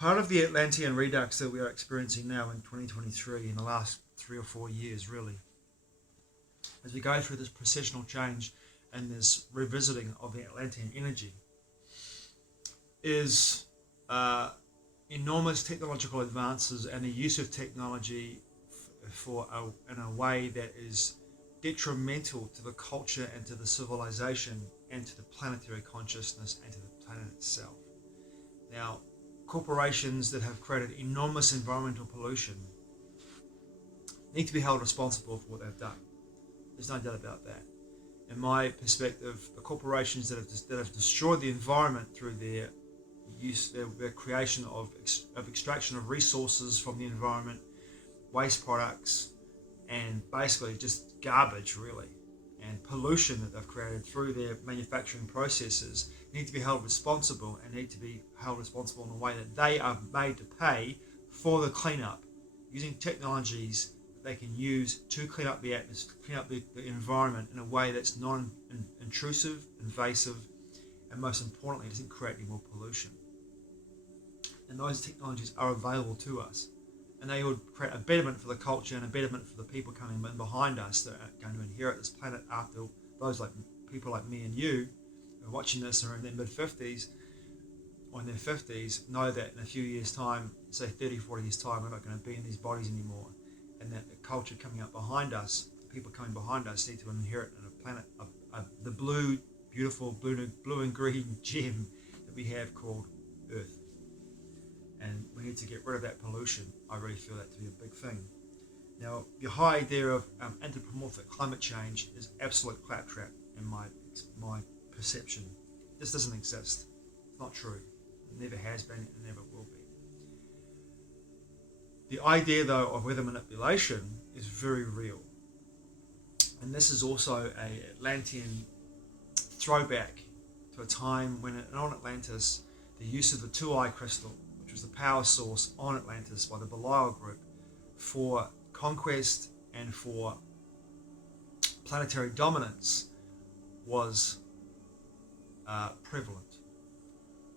Part of the Atlantean redux that we are experiencing now in 2023, in the last 3 or 4 years really, as we go through this processional change and this revisiting of the Atlantean energy, is enormous technological advances and the use of technology in a way that is detrimental to the culture and to the civilization and to the planetary consciousness and to the planet itself. Now, corporations that have created enormous environmental pollution need to be held responsible for what they've done. There's no doubt about that. In my perspective, the corporations that have destroyed the environment through their creation of extraction of resources from the environment, waste products, and basically just garbage really, and pollution that they've created through their manufacturing processes, need to be held responsible, and need to be held responsible in a way that they are made to pay for the cleanup, using technologies that they can use to clean up the atmosphere, clean up the environment in a way that's non-intrusive, invasive, and most importantly, doesn't create any more pollution. And those technologies are available to us, and they would create a betterment for the culture and a betterment for the people coming in behind us that are going to inherit this planet after those like people like me and you who are watching this are in their mid-50s or in their 50s, know that in a few years time, say 30, 40 years time, we're not going to be in these bodies anymore, and that the culture coming up behind us, people coming behind us, need to inherit a planet, the blue, beautiful blue and green gem that we have called Earth. And we need to get rid of that pollution. I really feel that to be a big thing. Now, the whole idea of anthropomorphic climate change is absolute claptrap in my perception. This doesn't exist. It's not true. It never has been, and never will be. The idea, though, of weather manipulation is very real. And this is also an Atlantean throwback to a time when on Atlantis, the use of the two-eye crystal, which was the power source on Atlantis by the Belial group for conquest and for planetary dominance, was prevalent.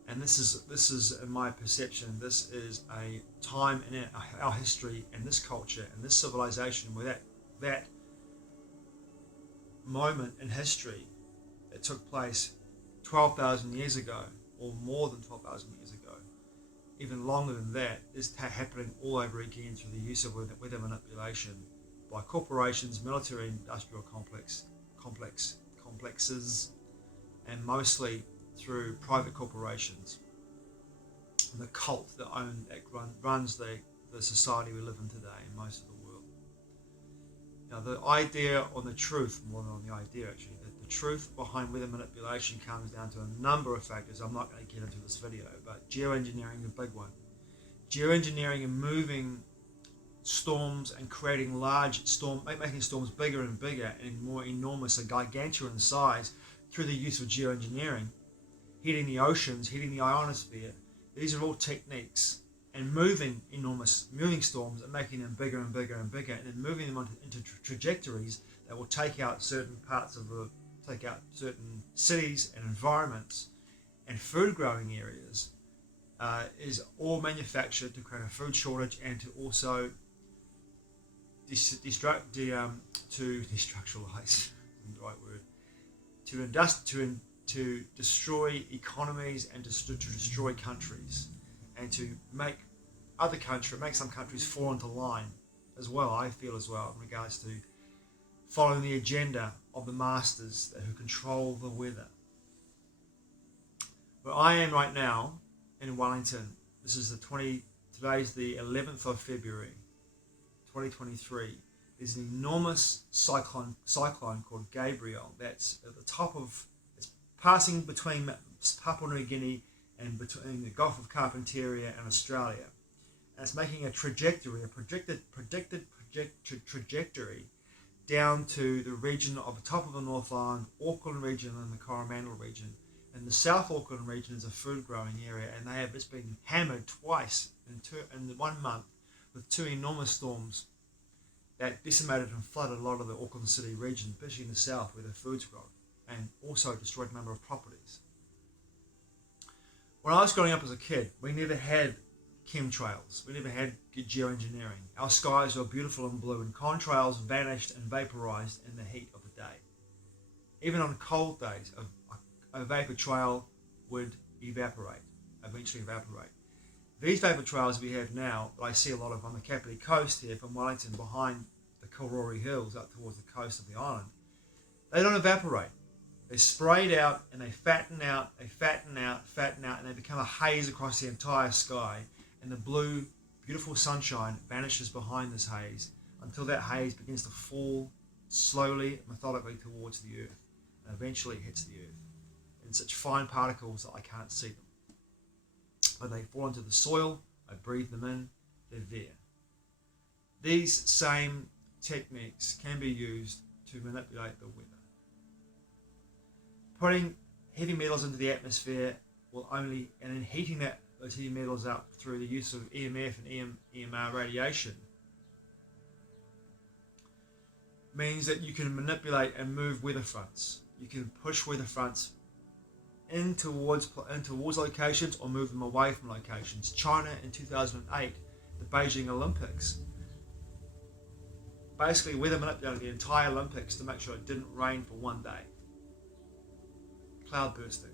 And this is, in my perception, this is a time in our history and this culture and this civilization where that moment in history that took place 12,000 years ago, or more than 12,000 years ago, even longer than that, is happening all over again through the use of weather manipulation by corporations, military industrial complexes, and mostly through private corporations and the cult that runs the society we live in today in most of the world. Now, the idea on the truth, more than on the idea actually, that the truth behind weather manipulation comes down to a number of factors. I'm not going to get into this video, but geoengineering is a big one. Geoengineering and moving storms and creating large making storms bigger and bigger and more enormous and gargantuan in size through the use of geoengineering, heating the oceans, heating the ionosphere. These are all techniques, and moving storms and making them bigger and bigger and bigger, and then moving them into trajectories that will take out certain certain cities and environments and food growing areas, is all manufactured to create a food shortage and to also to destructuralize, the right word, to destroy economies and to destroy countries, and to make some countries fall into line as well, I feel as well, in regards to following the agenda of the masters who control the weather. Where I am right now in Wellington, today's the 11th of February 2023. There's an enormous cyclone called Gabriel that's at the top of, it's passing between Papua New Guinea and between the Gulf of Carpentaria and Australia. And it's making a predicted trajectory down to the region of the top of the North Island, Auckland region, and the Coromandel region. And the South Auckland region is a food growing area, and it's been hammered twice in 1 month with two enormous storms that decimated and flooded a lot of the Auckland City region, especially in the south where the food's grown, and also destroyed a number of properties. When I was growing up as a kid, we never had chemtrails. We never had geoengineering. Our skies were beautiful and blue, and contrails vanished and vaporized in the heat of the day. Even on cold days, a vapor trail would eventually evaporate. These vapor trails we have now, that I see a lot of on the Kapiti coast here from Wellington behind the Kilrory Hills up towards the coast of the island, they don't evaporate. They're sprayed out and they fatten out, and they become a haze across the entire sky, and the blue, beautiful sunshine vanishes behind this haze until that haze begins to fall slowly, methodically towards the earth, and eventually hits the earth in such fine particles that I can't see them. When they fall into the soil, I breathe them in, they're there. These same techniques can be used to manipulate the weather. Putting heavy metals into the atmosphere will only, and then heating those heavy metals up through the use of EMF and EMR radiation, means that you can manipulate and move weather fronts. You can push weather fronts in towards locations or move them away from locations. China in 2008, the Beijing Olympics, basically weather manipulated the entire Olympics to make sure it didn't rain for one day. Cloud bursting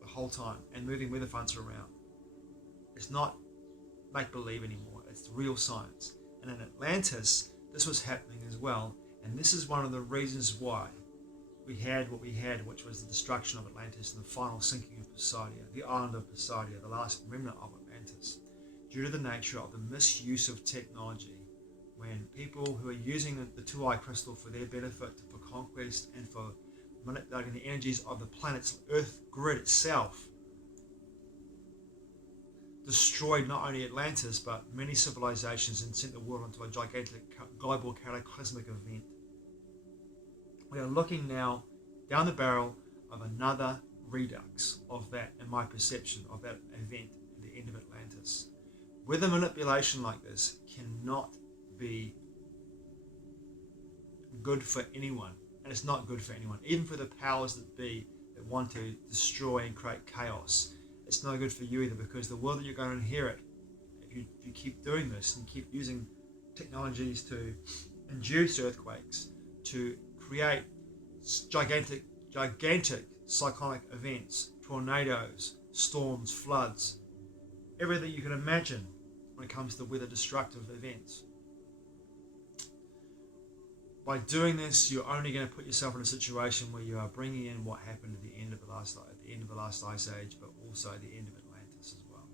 the whole time and moving weather fronts around. It's not make-believe anymore, it's real science. And in Atlantis, this was happening as well, and this is one of the reasons why we had what we had, which was the destruction of Atlantis and the final sinking of Poseidon, the island of Poseidon, the last remnant of Atlantis, due to the nature of the misuse of technology, when people who are using the two-eye crystal for their benefit, for conquest, and for manipulating the energies of the planet's Earth grid itself, destroyed not only Atlantis but many civilizations and sent the world into a gigantic global cataclysmic event. We are looking now down the barrel of another redux of that, in my perception, of that event at the end of Atlantis. Weather manipulation like this cannot be good for anyone, and it's not good for anyone, even for the powers that be that want to destroy and create chaos. It's no good for you either, because the world that you're going to inherit, if you keep doing this and keep using technologies to induce earthquakes, to create gigantic cyclonic events, tornadoes, storms, floods, everything you can imagine when it comes to weather destructive events. By doing this, you're only going to put yourself in a situation where you are bringing in what happened at the end of the last ice age, but also at the end of Atlantis as well.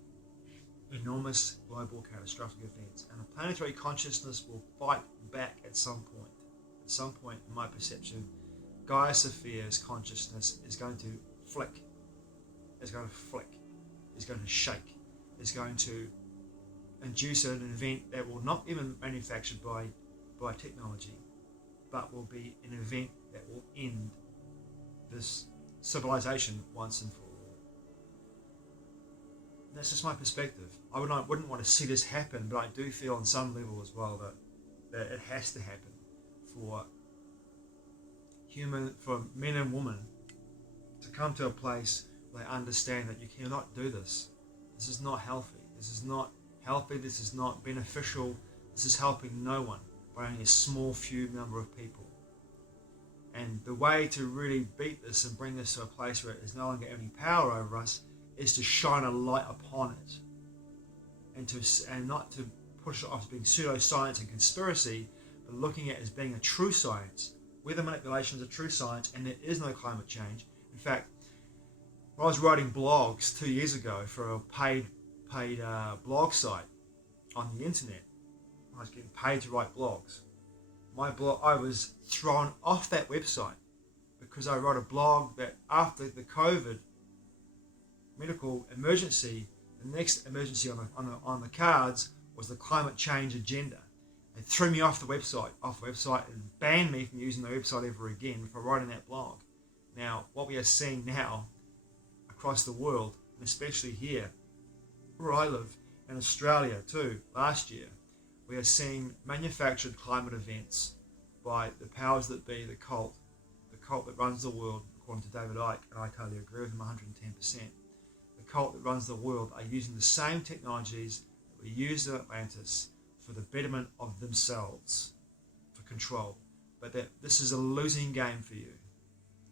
Enormous global catastrophic events, and the planetary consciousness will fight back at some point. At some point, in my perception, Gaia Sophia's consciousness is going to flick, is going to shake, is going to induce an event that will not be manufactured by technology, but will be an event that will end this civilization once and for all. That's just my perspective. I wouldn't want to see this happen, but I do feel on some level as well that it has to happen for men and women to come to a place where they understand that you cannot do this. This is not healthy. This is not beneficial. This is helping no one, but only a small few number of people. And the way to really beat this and bring this to a place where it is no longer any power over us is to shine a light upon it, and not to push it off as being pseudoscience and conspiracy, but looking at it as being a true science. Weather manipulation is a true science, and there is no climate change. In fact, when I was writing blogs 2 years ago for a paid blog site on the internet, I was getting paid to write blogs. I was thrown off that website because I wrote a blog that after the COVID medical emergency, the next emergency on the cards was the climate change agenda. They threw me off the website, and banned me from using the website ever again for writing that blog. Now, what we are seeing now across the world, and especially here where I live, in Australia too, last year, we are seeing manufactured climate events by the powers that be, the cult that runs the world, according to David Icke, and I totally agree with him 110%. The cult that runs the world are using the same technologies that were used in Atlantis for the betterment of themselves, for control. But that this is a losing game for you.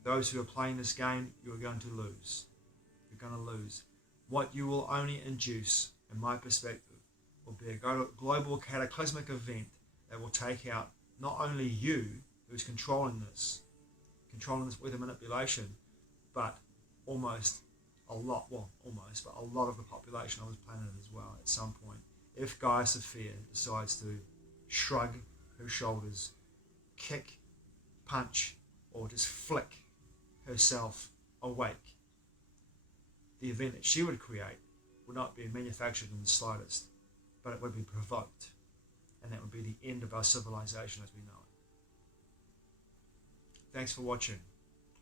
Those who are playing this game, you are going to lose. You're going to lose. What you will only induce, in my perspective, will be a global cataclysmic event that will take out not only you, who's controlling this with a manipulation, but almost a lot, well, almost, but a lot of the population on this planet as well at some point. If Gaia Sophia decides to shrug her shoulders, kick, punch, or just flick herself awake, the event that she would create would not be manufactured in the slightest, but it would be provoked, and that would be the end of our civilization as we know it. Thanks for watching.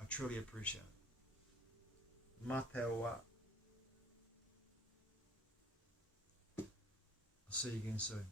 I truly appreciate it. Mā te wā. I'll see you again soon.